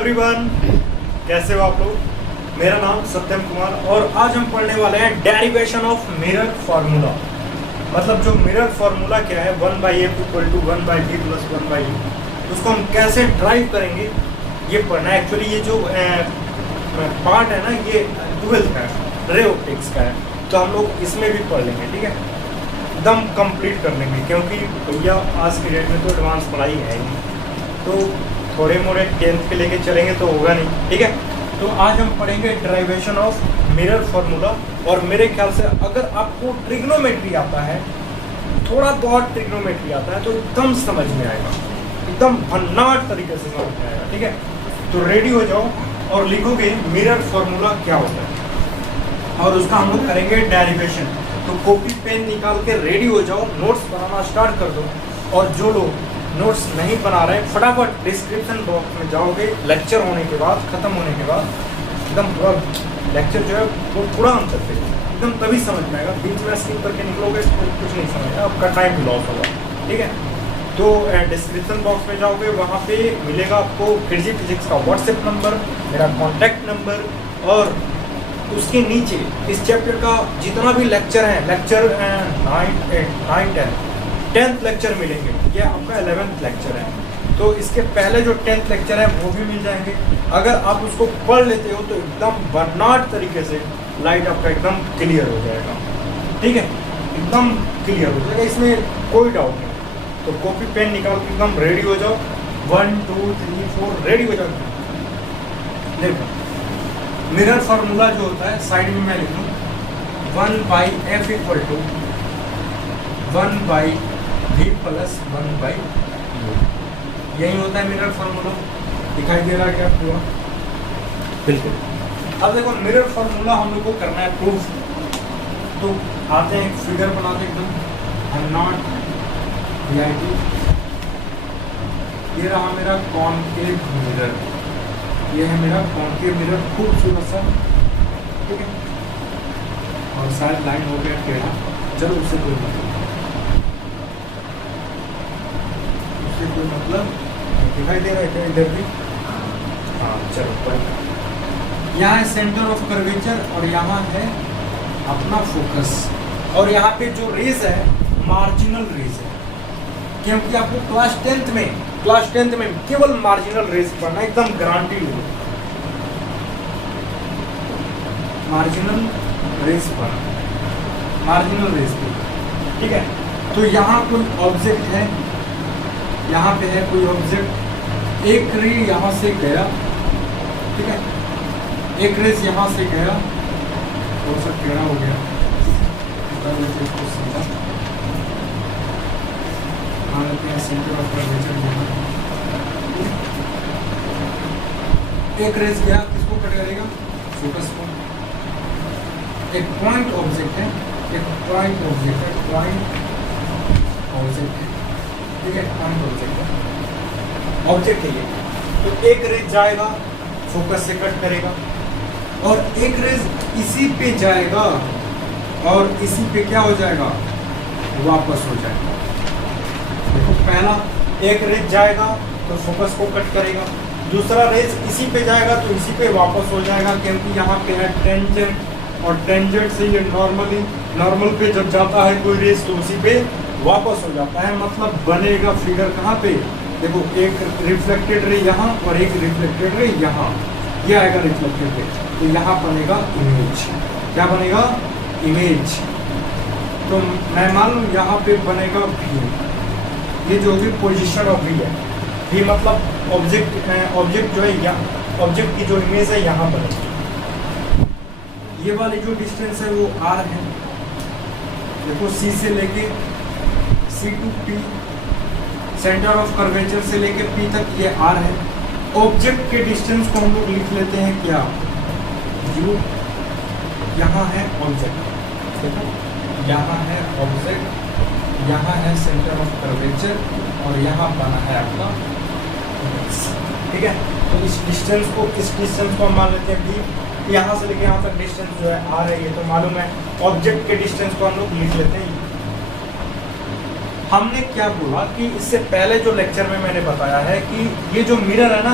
Everyone, कैसे हो आप लोग। मेरा नाम सत्यम कुमार और आज हम पढ़ने वाले हैं डेरिवेशन ऑफ मिरर फार्मूला। मतलब जो मिरर फार्मूला क्या है, 1/f = 1/v + 1/u, उसको हम कैसे ड्राइव करेंगे ये पढ़ना है। एक्चुअली ये जो पार्ट है ना, ये 12th का है, रे ऑप्टिक्स का है, तो हम लोग इसमें भी पढ़ लेंगे। ठीक है, एकदम कंप्लीट कर लेंगे, क्योंकि भैया आज की डेट में तो एडवांस पढ़ाई है ही, तो थोड़े मोड़े 10th के लेके चलेंगे तो होगा नहीं। ठीक है, तो आज हम पढ़ेंगे डेरिवेशन ऑफ मिरर फार्मूला। और मेरे ख्याल से अगर आपको ट्रिग्नोमेट्री आता है, थोड़ा बहुत ट्रिग्नोमेट्री आता है, तो एकदम समझ में आएगा, एकदम भन्नाट तरीके से समझ में आएगा। ठीक है, तो रेडी हो जाओ और लिखोगे मिरर फार्मूला क्या होता है और उसका हम लोग करेंगे डेरिवेशन। तो कॉपी पेन निकाल के रेडी हो जाओ, नोट्स बनाना स्टार्ट कर दो। और जो लोग नोट्स नहीं बना रहे, फटाफट डिस्क्रिप्शन बॉक्स में जाओगे, लेक्चर होने के बाद, खत्म होने के बाद, एकदम पूरा लेक्चर जो है वो पूरा हम करते हैं, एकदम तभी समझ में आएगा। बीच में स्किप करके निकलोगे तो कुछ नहीं समझ आएगा, आपका टाइम लॉस होगा। ठीक है, तो डिस्क्रिप्शन बॉक्स में जाओगे, वहाँ पे मिलेगा आपको किडजी फिजिक्स का व्हाट्सएप नंबर, मेरा कॉन्टैक्ट नंबर, और उसके नीचे इस चैप्टर का जितना भी लेक्चर है, लेक्चर 9, 8, 9, 10th लेक्चर मिलेंगे। ये आपका 11th लेक्चर है, तो इसके पहले जो 10th लेक्चर है वो भी मिल जाएंगे। अगर आप उसको पढ़ लेते हो तो एकदम बर्नाट तरीके से लाइट आपका एकदम क्लियर हो जाएगा। ठीक है, एकदम क्लियर हो जाएगा, इसमें कोई डाउट नहीं। तो कॉपी पेन निकाल के एकदम रेडी हो जाओ, 1 2 3 4 रेडी हो जाओ। देखो मिरर फार्मूला जो होता है, साइड में मैं लिखूँ 1/f = 1/v + 1/u, यही होता है मिरर फार्मूला। दिखाई दे रहा है क्या पूरा? बिल्कुल। अब देखो मिरर फार्मूला हम लोग को करना है प्रूफ, तो आते हैं, एक फिगर बनाते एकदम नॉट वीआईटी। ये रहा मेरा कॉनकेव मिरर, ये है मेरा कॉनकेव मिरर, खूबसूरत सा। ठीक है, और शायद लाइन हो गया टेढ़ा, चलो उससे कोई मतलब, उससे कोई मतलब दिखाई दे रहा है क्या इधर भी? हाँ चलो कोई। यहाँ है सेंटर ऑफ कर्वेचर और यहाँ है अपना फोकस, और यहाँ पे जो रेज है मार्जिनल रेज है, क्योंकि आपको क्लास 10th में केवल मार्जिनल रेज पढ़ना, एकदम गारंटी लो, मार्जिनल रेज पढ़ना, मार्जिनल रेज पे। ठीक है, तो यहाँ कोई ऑब्जेक्ट है, यहाँ पे है कोई ऑब्जेक्ट, एक रे यहाँ से गया। ठीक है, एक रेज यहाँ से गया, थोड़ा सा टेढ़ा हो गया, सेंटर ऑफ कर्वेचर यहाँ, एक रेज गया, किसको कट करेगा? फोकस को। एक पॉइंट ऑब्जेक्ट है, एक पॉइंट ऑब्जेक्ट है, पॉइंट ऑब्जेक्ट है। ठीक है, पॉइंट ऑब्जेक्ट है, ऑब्जेक्ट है ये। तो एक रेज जाएगा, फोकस से कट करेगा, और एक रेज इसी पे जाएगा और इसी पे क्या हो जाएगा? वापस हो जाएगा। देखो पहला एक रेज जाएगा तो फोकस को कट करेगा, दूसरा रेज इसी पे जाएगा तो इसी पे वापस हो जाएगा, क्योंकि यहाँ पे है टेंजेंट, और टेंजेंट से ये नॉर्मल पे जब जाता है कोई रेज तो उसी पे वापस हो जाता है। मतलब बनेगा फिगर कहाँ पे? देखो एक रिफ्लेक्टेड रे यहाँ और एक रिफ्लेक्टेड रे यहाँ, ये आएगा रिफ्लेक्टेड रे, तो यहाँ बनेगा इमेज। क्या बनेगा? इमेज। तो मैं मान लूँ यहाँ पे बनेगा भी, ये जो भी पोजीशन ऑफ वी है, वी मतलब ऑब्जेक्ट जो है, यहाँ ऑब्जेक्ट की जो इमेज है यहाँ बनेगी। ये वाली जो डिस्टेंस है वो r है। देखो C से लेके C to P, centre of curvature से लेके P तक ये r है। ऑब्जेक्ट के डिस्टेंस को हम लोग लिख लेते हैं क्या? u। यहाँ है ऑब्जेक्ट, देखो यहाँ है ऑब्जेक्ट, यहाँ है सेंटर ऑफ कर्वेचर, और यहाँ बना है अपना। ठीक है, तो इस डिस्टेंस को हम मान लेते हैं कि यहाँ से लेके यहाँ तक डिस्टेंस जो है आ रही है, तो मालूम है ऑब्जेक्ट के डिस्टेंस को हम लोग लिख लेते हैं। हमने क्या बोला कि इससे पहले जो लेक्चर में मैंने बताया है कि ये जो मिरर है ना,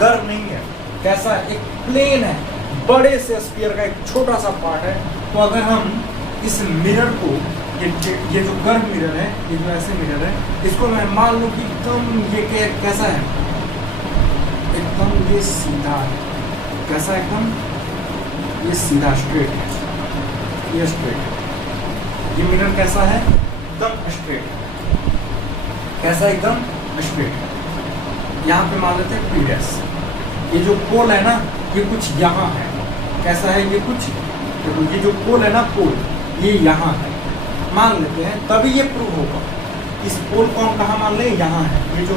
कर्व नहीं है, कैसा है, एक प्लेन है, बड़े से स्फीयर का एक छोटा सा पार्ट है। तो अगर हम इस मिरर को, ये जो कर्व मिरर है, ये जो ऐसे मिरर है, इसको मैं मान लूँ कि एकदम ये कैसा है, एकदम ये सीधा है, कैसा एकदम ये सीधा स्ट्रेट है, ये स्ट्रेट है, ये मिरर कैसा है, एकदम स्ट्रेट है, कैसा एकदम स्ट्रेट है। यहाँ पे मान लेते हैं पीडीएस, ये जो पोल है ना, ये कुछ यहाँ है, कैसा है, ये कुछ देखो, ये जो पोल है ना, पोल ये यहाँ है, मान लेते हैं, तभी ये प्रूव होगा। इस पोल को हम कहाँ मान लें, यहाँ है, ये जो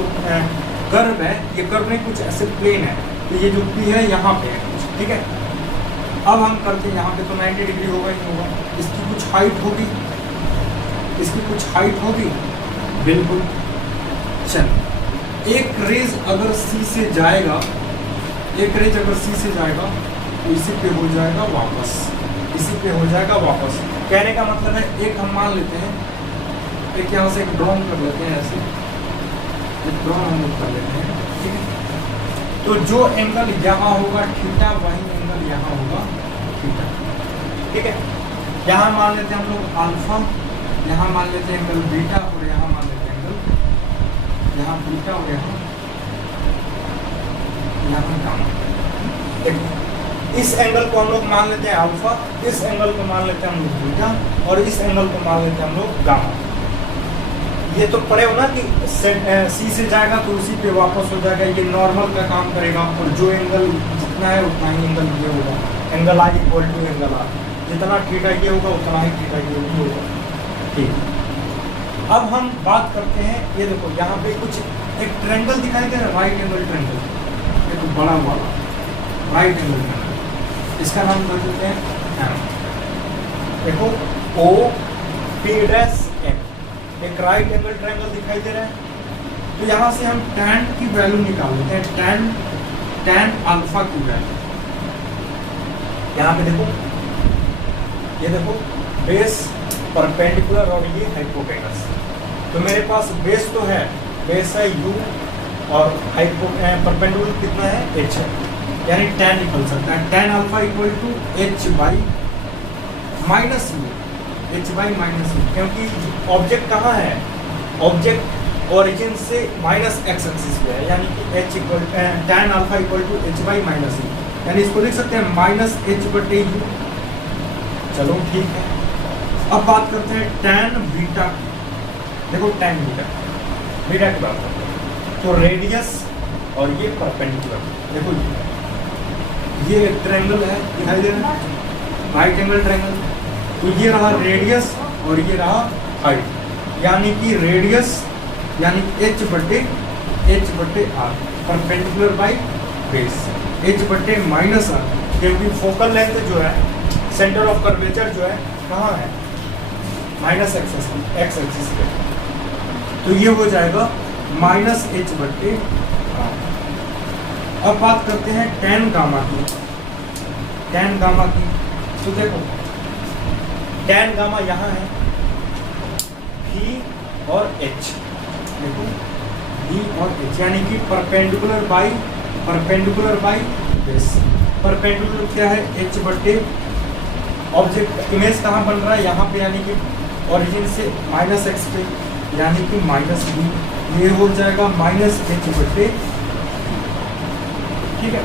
कर्व है, ये कर्व नहीं कुछ ऐसे प्लेन है, तो ये जो पी है यहाँ पे है कुछ, ठीक है। अब हम करते हैं, यहाँ पे तो 90 डिग्री होगा ही होगा, इसकी कुछ हाइट होगी, इसकी कुछ हाइट होगी, बिल्कुल। चल, एक रेज अगर सी से जाएगा, एक रेज अगर सी से जाएगा तो इसी पे हो जाएगा वापस, इसी पे हो जाएगा वापस। कहने का मतलब है, एक हम मान लेते हैं, एक यहाँ से एक ड्रॉइंग कर लेते हैं, ऐसे एक ड्रॉइंग हम लोग कर लेते हैं, ठीक है। तो जो एंगल यहाँ होगा थीटा, वही एंगल यहाँ होगा थीटा, ठीक है। यहाँ मान लेते हैं हम लोग अल्फा, यहाँ मान लेते हैं एंगल बीटा, और यहाँ मान लेते हैं एंगल, यहाँ बीटा और यहाँ गामा। देखो, इस एंगल को हम लोग मान लेते हैं अल्फा, इस एंगल को मान लेते हैं हम लोग बीटा, और इस एंगल को मान लेते हैं हम लोग गामा। ये तो पढ़े हो ना कि सी से जाएगा तो उसी पे वापस हो जाएगा, ये नॉर्मल का काम करेगा, और जो एंगल जितना है उतना ही एंगल ये होगा, angle i equal to angle r, जितना थीटा ये होगा उतना ही थीटा ये भी होगा, ठीक। अब हम बात करते हैं, ये देखो यहाँ पे कुछ एक ट्रायंगल दिखाई दे रहा है, राइट एंगल ट्रायंगल, ये तो बड़ा वाला राइट एंगल ट्रायंगल, इसका नाम कर देते हैं एम। देखो ओ पी डैश एम, एक राइट एंगल ट्रायंगल दिखाई दे रहा है। तो यहाँ से हम tan की वैल्यू निकाल लेते हैं, tan अल्फा की वैल्यू। यहाँ पे देखो, ये देखो बेस परपेंडिकुलर और ये हाइपोटेनस। तो मेरे पास बेस तो है, बेस है u और परपेंडिकुलर कितना है, h है, यानी tan निकल सकता है, tan alpha equal to h by minus u, h by minus u, क्योंकि ऑब्जेक्ट कहाँ है, ऑब्जेक्ट ओरिजिन से माइनस एक्स एक्सिस पे है, यानी कि h equal tan alpha equal to h by minus u, यानी इसको लिख सकते हैं माइनस h बटे यू। चलो ठीक है। अब बात करते हैं tan बीटा की। देखो tan बीटा की बात करते हैं, तो रेडियस और ये परपेंडिकुलर, देखो ये एक ट्रायंगल है, दिखाई दे रहा है, राइट एंगल ट्रायंगल। तो ये रहा रेडियस और ये रहा हाइट, यानी कि रेडियस यानी h बटे r, perpendicular by base, h बटे माइनस आर, क्योंकि फोकल लेंथ जो है, सेंटर ऑफ कर्वेचर जो है कहाँ है, माइनस एक्स एक्सिस पे, तो ये हो जाएगा माइनस h बटे आर। अब बात करते हैं tan गामा की। tan गामा की, तो देखो tan गामा यहाँ है, V और H, देखो V और H, यानी कि परपेंडिकुलर बाई बेस। परपेंडिकुलर क्या है, H बटे ऑब्जेक्ट, इमेज कहाँ बन रहा है, यहाँ पे, यानी कि ओरिजिन से माइनस एक्स पे, यानी कि माइनस बी, ये हो जाएगा माइनस h बटे, ठीक है।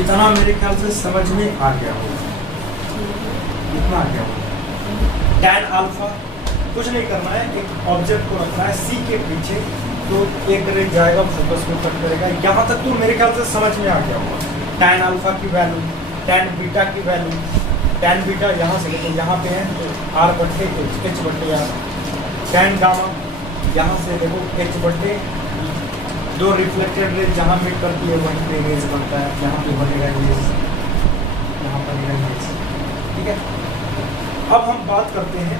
इतना मेरे ख्याल से समझ में आ गया होगा, इतना आ गया होगा। tan अल्फा कुछ नहीं करना है, एक ऑब्जेक्ट को रखना है सी के पीछे, तो एक रे जाएगा, फोकस को कट करेगा। यहाँ तक तो मेरे ख्याल से समझ में आ गया होगा। tan अल्फा की वैल्यू, tan बीटा की वैल्यू, tan बीटा यहाँ से देखो, यहाँ पे है तो r बटे h बटे आर, tan गामा यहाँ से देखो h बटे, दो रिफ्लेक्टेड रेज जहाँ मीट करती है वहीं पे रेज बनता है, यहाँ पे बनेगा रेज, यहाँ बनेगा रेज, ठीक है। अब हम बात करते हैं,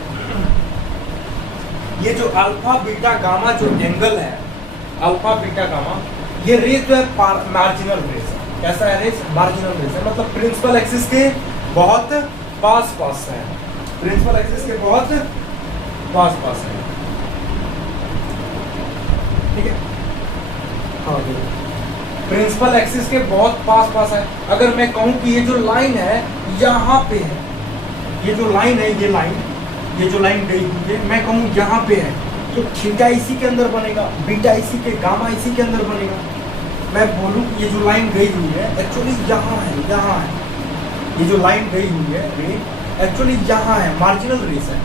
ये जो अल्फा बीटा गामा जो एंगल है, अल्फा बीटा गामा, ये रेज जो है मार्जिनल रेज है। कैसा है रेज, मार्जिनल रेज है, मतलब प्रिंसिपल एक्सिस के बहुत पास है, प्रिंसिपल एक्सिस के बहुत पास है, ठीक है। हाँ प्रिंसिपल एक्सिस के बहुत पास पास है। अगर मैं कहूँ कि ये जो लाइन है यहाँ पे है, ये जो लाइन है, ये जो लाइन गई हुई है, मैं कहूँ यहाँ पे है, तो थीटा इसी के अंदर बनेगा, बीटा इसी के, गामा इसी के अंदर बनेगा। मैं बोलूँ कि ये जो लाइन गई हुई है एक्चुअली यहाँ है, ये जो लाइन गई हुई है रे एक्चुअली यहाँ है, मार्जिनल रेस है,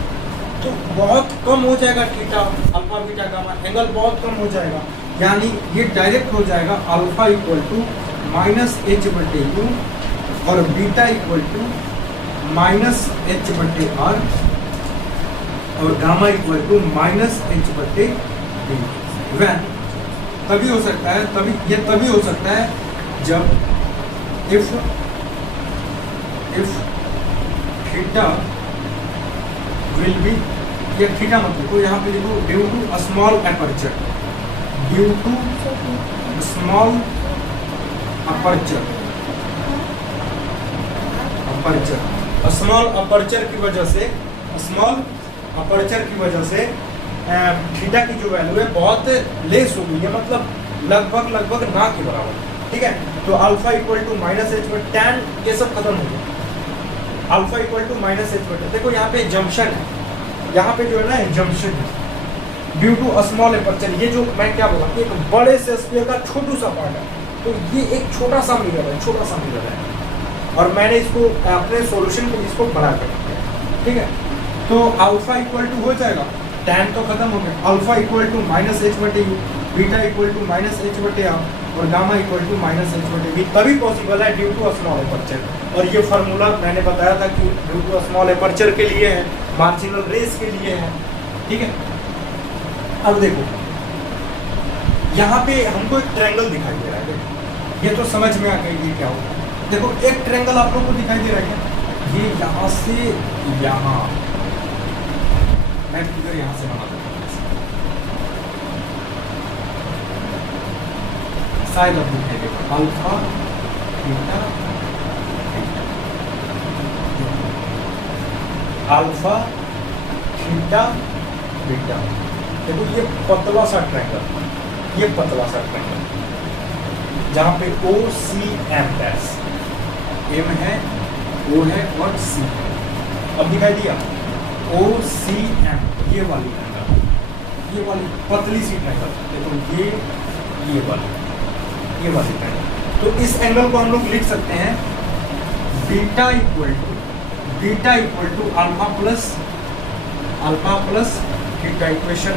तो बहुत कम हो जाएगा theta, alpha beta gamma, angle बहुत कम हो जाएगा। यानी ये डायरेक्ट हो जाएगा alpha equal to minus H बटे यू और beta equal to minus H बटे आर और gamma equal to minus H बटे डी। वैन तभी हो सकता है, तभी हो सकता है जब इफ थीटा विल बी, ये थीटा मत लिखो, यहाँ पे लिखो due to small aperture, due to small aperture, small aperture की वजह से, स्मॉल अपर्चर की वजह से थीटा की जो वैल्यू है बहुत लेस हो गई है, मतलब लगभग ना के बराबर। ठीक है, तो alpha equal to minus H बटे टैन, ये सब खत्म हो गया। Alpha equal to minus H बटे, देखो यहाँ पे जंक्शन है, यहाँ पे जो है ना जंक्शन है ड्यू टू स्मॉल अपर्चर। ये जो मैं क्या बोला, एक बड़े से स्फीयर का छोटू सा पार्ट है, तो ये एक छोटा सा मिरर है और मैंने इसको अपने सॉल्यूशन को इसको बड़ा कर दिया। ठीक है, तो अल्फा इक्वल टू हो जाएगा, टैन तो खत्म हो गया, alpha equal to minus H बटे U, beta equal to minus H बटे आर और gamma equal to minus H बटे बी। तभी पॉसिबल है ड्यू टू स्मॉल अपर्चर। और ये फार्मूला मैंने बताया था कि ड्यू टू स्मॉल अपर्चर के लिए है, मार्जिनल रेस के लिए है। ठीक है, अब देखो यहाँ पे हमको एक ट्रायंगल दिखाई दे रहा है, ये तो समझ में आ गया ये क्या होगा। देखो एक ट्रायंगल आप लोगों को दिखाई दे रहा है, ये यहाँ से यहाँ, मैं फिगर यहाँ से बना देता हूँ, शायद अब देखो alpha beta, alpha theta beta. देखो ये पतला सा ट्रायंगल, ये पतला सा ट्रायंगल जहाँ पे ओ सी एम डैश, एम है, ओ है और सी। अब दिखाई दिया ओ सी एम, ये वाली ट्रायंगल, ये वाली पतली सी ट्रायंगल, देखो ये वाली ट्रायंगल। तो इस एंगल को हम लोग लिख सकते हैं beta equal to alpha plus theta. Equation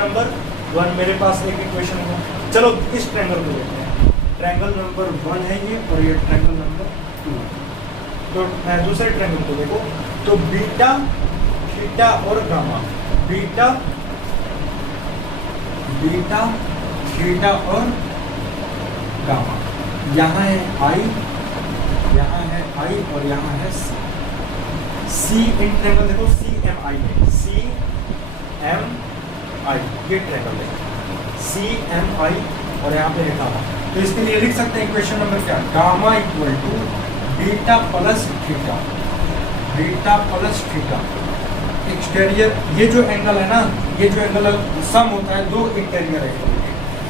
number 1 मेरे पास एक इक्वेशन है। चलो इस ट्रायंगल को देखते हैं, ट्रायंगल नंबर 1 है ये और ये ट्रायंगल नंबर 2। तो दूसरे ट्रायंगल को देखो, तो बीटा थीटा और गामा, बीटा थीटा और गामा, यहाँ है आई और यहाँ है सी इन ट्रायंगल। देखो सी एम आई है, सी एम आई, ये ट्रायंगल है सी एम आई और यहाँ पे लिखा हुआ। तो इसके लिए लिख सकते हैं इक्वेशन नंबर क्या, gamma equal to beta plus theta, exterior, ये जो एंगल है ना, ये जो एंगल सम होता है दो इंटीरियर एंगल।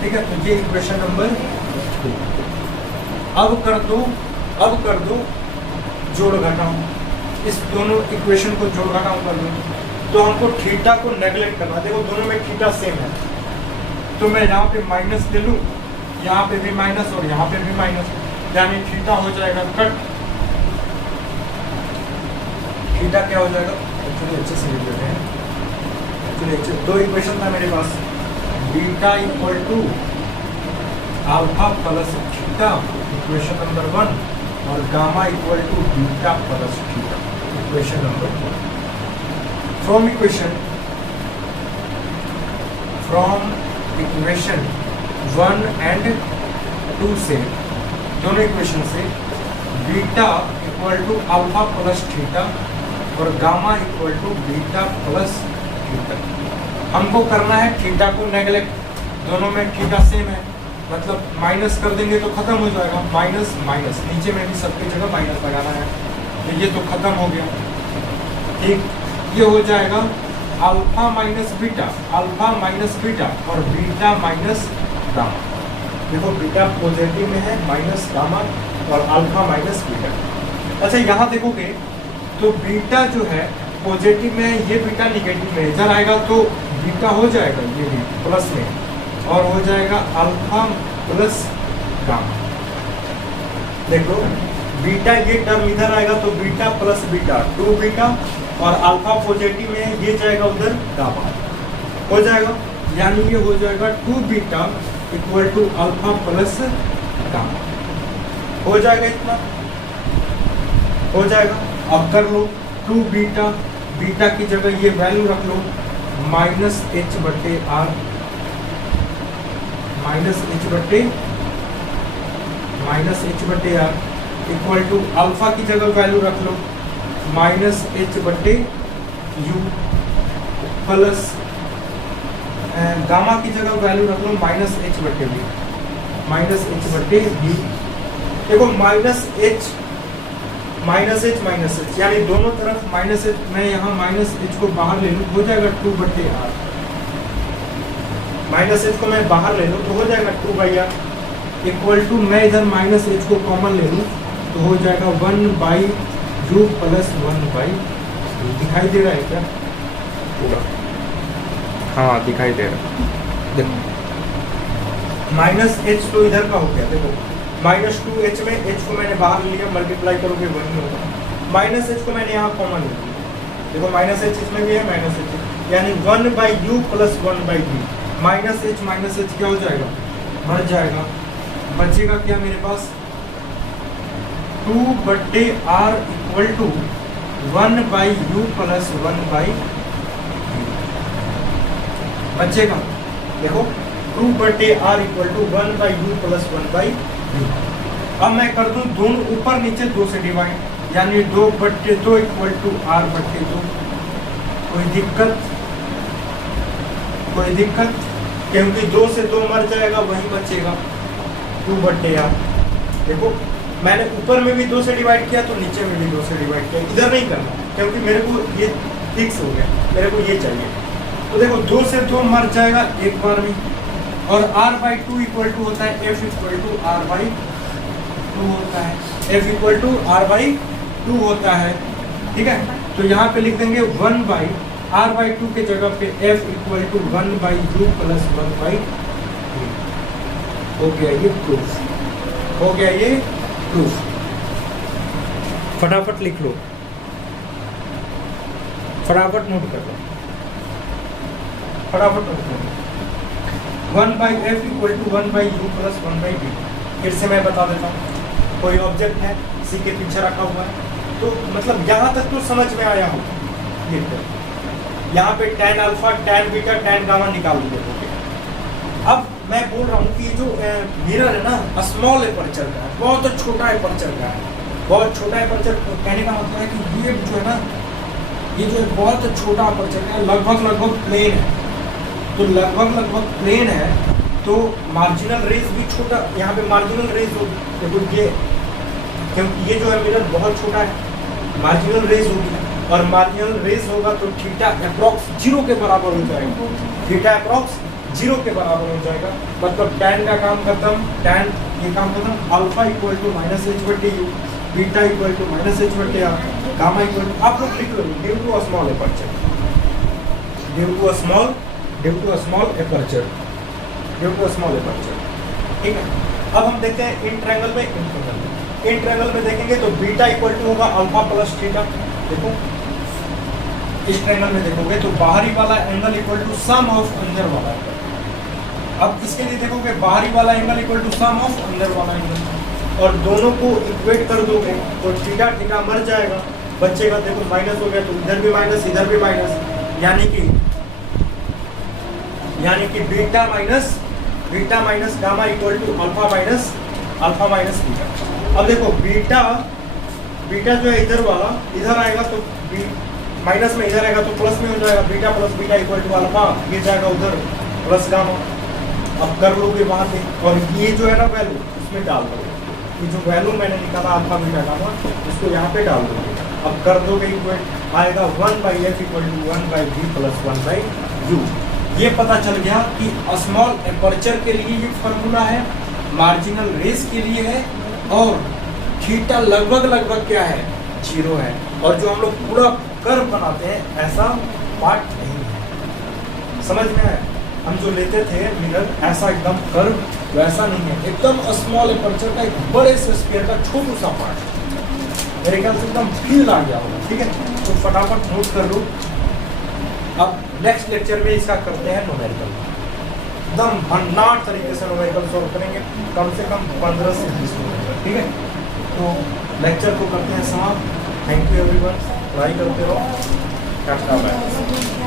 ठीक है, तो ये इक्वेशन नंबर 2। अब कर दो जोड़ घटाओ, इस दोनों इक्वेशन को जोड़ घटाओ कर दो, तो हमको थीटा को नेगलेक्ट करना। देखो दोनों में थीटा सेम है, तो मैं यहाँ पे माइनस ले लूँ, यहाँ पे भी माइनस और यहाँ पे भी माइनस, यानी थीटा हो जाएगा कट। थीटा क्या हो जाएगा, एक्चुअली अच्छे से लिख देते हैं, एक्चुअली दो इक्वेशन था मेरे पास, beta equal to alpha plus theta equation number 1 और gamma equal to beta plus theta equation number 2। From equation 1 and 2 से, दोनों इक्वेशन से beta equal to alpha plus theta और gamma equal to beta plus theta. हमको करना है theta को neglect, दोनों में थीटा सेम है, मतलब माइनस कर देंगे तो खत्म हो जाएगा, माइनस माइनस, नीचे में भी सबकी जगह माइनस लगाना है, तो ये तो खत्म हो गया। ठीक, ये हो जाएगा अल्फा माइनस बीटा और बीटा माइनस गामा। देखो बीटा पॉजिटिव में है माइनस गामा और अल्फा माइनस बीटा। अच्छा यहाँ देखोगे तो बीटा जो है पॉजिटिव में, ये बीटा निगेटिव में, इधर आएगा तो बीटा हो जाएगा ये भी प्लस में और हो जाएगा अल्फा प्लस गामा। देखो बीटा ये टर्म इधर आएगा तो बीटा प्लस बीटा 2 बीटा और अल्फा पॉजिटिव में ये जाएगा उधर गामा हो जाएगा, यानी ये हो जाएगा 2 beta equal to alpha plus gamma हो जाएगा, इतना हो जाएगा। अब कर लो 2 बीटा, बीटा की जगह ये वैल्यू रख लो माइनस एच बटे आर, माइनस एच बटे आर इक्वल टू अल्फा की जगह वैल्यू रख लो माइनस एच बटे यू प्लस गामा की जगह वैल्यू रख लो माइनस एच बटे वी, माइनस एच बटे वी। देखो माइनस एच यानी दोनों तरफ माइनस एच, मैं यहाँ माइनस एच को बाहर ले लूँ हो जाएगा 2 बटे आर, माइनस एच को मैं बाहर ले लूँ तो हो जाएगा 2 बाई आर इक्वल टू, मैं इधर माइनस एच को कॉमन ले लूँ तो हो जाएगा 1 by u plus 1 by you. दिखाई दे रहा है क्या पूरा? हाँ दिखाई दे रहा है। देखो माइनस एच तो इधर का हो गया, देखो माइनस 2h में h को मैंने बाहर लिया, मल्टीप्लाई करोगे वही होगा, माइनस एच को मैंने यहाँ कॉमन ले लिया, देखो माइनस एच इसमें भी है माइनस एच, यानी 1 by u plus 1 by b, minus h क्या हो जाएगा, बढ़ जाएगा, बचेगा क्या मेरे पास 2 बटे r equal to 1 by u plus 1 by बचेगा। देखो 2 बटे r equal to 1 by u plus 1 by u. अब मैं कर दूं दोनों ऊपर नीचे 2 से डिवाइड, यानी 2 बटे 2 इक्वल टू आर बटे 2। कोई दिक्कत क्योंकि 2 से 2 मर जाएगा, वही बचेगा 2 बटे आर। देखो मैंने ऊपर में भी 2 से डिवाइड किया तो नीचे में भी 2 से डिवाइड किया, इधर नहीं करना क्योंकि मेरे को ये फिक्स हो गया, मेरे को ये चाहिए। तो देखो 2 से 2 मर जाएगा एक बार में, और r बाई 2 इक्वल टू होता है f equal to r by 2 होता है, f equal to r by 2 होता है, ठीक है। तो यहाँ पे लिख देंगे 1 बाई r बाई 2 के जगह पे f equal to 1 by u plus 1 by 2। हो गया ये प्रूफ, हो गया ये प्रूफ। फटाफट लिख लो, फटाफट नोट कर लो, फटाफट नोट कर लो। 1 by f equal to 1 by u plus 1 by b. फिर से मैं बता देता हूँ, कोई ऑब्जेक्ट है सी के पीछे रखा हुआ है, तो मतलब यहाँ तक तो समझ में आया हो। ये यहाँ पे tan alpha, tan beta, tan gamma निकाल दिए। अब मैं बोल रहा हूँ कि ये जो मिरर है ना स्मॉल एपर्चर का है, बहुत छोटा एपर्चर का है, बहुत छोटा एपर्चर। कहने का मतलब है कि ये जो है ना, ये जो है बहुत छोटा एपर्चर है, लगभग प्लेन है। तो लगभग प्लेन है तो मार्जिनल रेज भी छोटा, यहाँ पे मार्जिनल रेज होगी। देखो ये क्योंकि ये जो है मिरर बहुत छोटा है, मार्जिनल रेज होगी, और मार्जिनल रेज होगा तो थीटा अप्रॉक्स 0 के बराबर हो जाएगा, थीटा अप्रॉक्स 0 के बराबर हो जाएगा। मतलब tan का काम खत्म, tan ये काम खत्म, alpha equal to minus H बटे U, beta equal to minus H बटे आर, गामा इक्वल टू, आप लोग लिख लो due to a small aperture, due to a small aperture, ठीक है। अब हम देखते हैं इन ट्रायंगल में, इन ट्रायंगल में देखेंगे तो बीटा इक्वल टू होगा अल्फा प्लस थीटा। देखो इस ट्रायंगल में देखोगे तो बाहरी वाला angle equal to sum of अंदर वाला एंगल। अब इसके लिए देखोगे बाहरी वाला angle equal to sum of अंदर वाला एंगल, और दोनों को इक्वेट कर दोगे तो थीटा थीटा मर जाएगा, बचेगा। देखो माइनस हो गया तो इधर भी माइनस, इधर भी माइनस, यानी कि beta minus gamma equal to alpha minus beta. अब देखो बीटा जो है इधर वाला इधर आएगा तो माइनस में इधर आएगा तो प्लस में हो जाएगा, beta plus beta equal to alpha, ये जाएगा उधर प्लस गामा। अब कर लोगे वहाँ से, और ये जो है ना वैल्यू इसमें डाल दोगे, ये जो वैल्यू मैंने निकाला अल्फा बीटा गामा, इसको यहाँ पे डाल दोगे। अब कर दोगे इक्वल, आएगा 1 by f equal to 1 by b plus 1 by u. ये पता चल गया कि स्मॉल एपर्चर के लिए ये फार्मूला है, मार्जिनल रेस के लिए है, और थीटा लगभग क्या है, 0 है। और जो हम लोग पूरा कर्व बनाते हैं ऐसा पार्ट नहीं है। समझ में आया? हम जो लेते थे मिरर ऐसा एकदम कर्व वैसा नहीं है, एकदम स्मॉल एपर्चर का एक बड़े से स्फीयर का छोटू सा पार्ट। मेरे ख्याल से एकदम फील आ गया होगा। ठीक है, तो फटाफट नोट कर लो। अब नेक्स्ट लेक्चर में इसका करते हैं न्यूमेरिकल, एकदम भन्नाट तरीके से न्यूमेरिकल सॉल्व करेंगे, कम से कम 15 से 20 मिनट। ठीक है, तो लेक्चर को करते हैं समाप्त। थैंक यू एवरीवन, ट्राई करते रहो। Tata bye.